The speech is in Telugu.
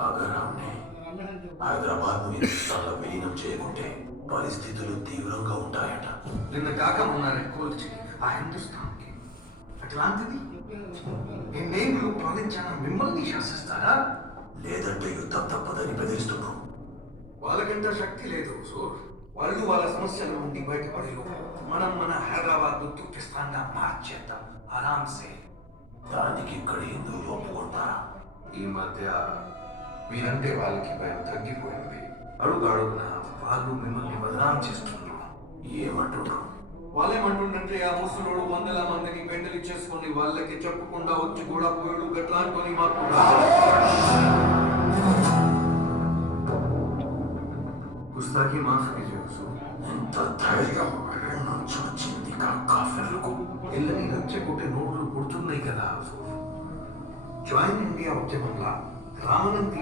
అగర్ हमने హైదరాబాద్ ను హిందుస్థాన్లో విలీనం చేయకుంటే పరిస్థితులు తీవ్రంగా ఉంటాయట. నిన్న కాక మొన్న రెక్కోల్చి ఆ హిందుస్థాన్కి అట్లాంటిది ఎన్నేళ్ళు పాలించిన మిమ్మల్ని శాసిస్తారా? లేదంటే యుద్ధం తప్పదని బెదిరిస్తున్నాం. వాళ్ళకంత శక్తి లేదు సోర్. వాళ్ళు వాళ్ళ సమస్యల నుండి బయటపడే మనం మన హైదరాబాద్ తుర్కిస్తాన్గా మార్చేద్దాం ఆరాంసే. దానికి ఇక్కడ హిందువులు ఒప్పుకుంటారా? ఈ మధ్య మీరంటే వాళ్ళకి భయం తగ్గిపోయింది. అడుగడుగున వాళ్ళు మిమ్మల్ని బదనాం చేస్తున్నారు. ఏమంటున్నారు? వాళ్ళేమంటుండంటే ఆ ముసలోడు వందల మందికి పెంటలు చేసుకొని వాళ్ళకి చెప్పకుండా వచ్చి కూడా పోయాడు గట్లాంటి మాకు గుస్తాకి మాఫ్ कीजिए ఎంత ధైర్యం నుంచి వచ్చింది కాఫీలకు? ఇళ్ళని రెచ్చగొట్టే నోట్లు పుడుతున్నాయి కదా. Join India ఉద్యమంలా రామనంది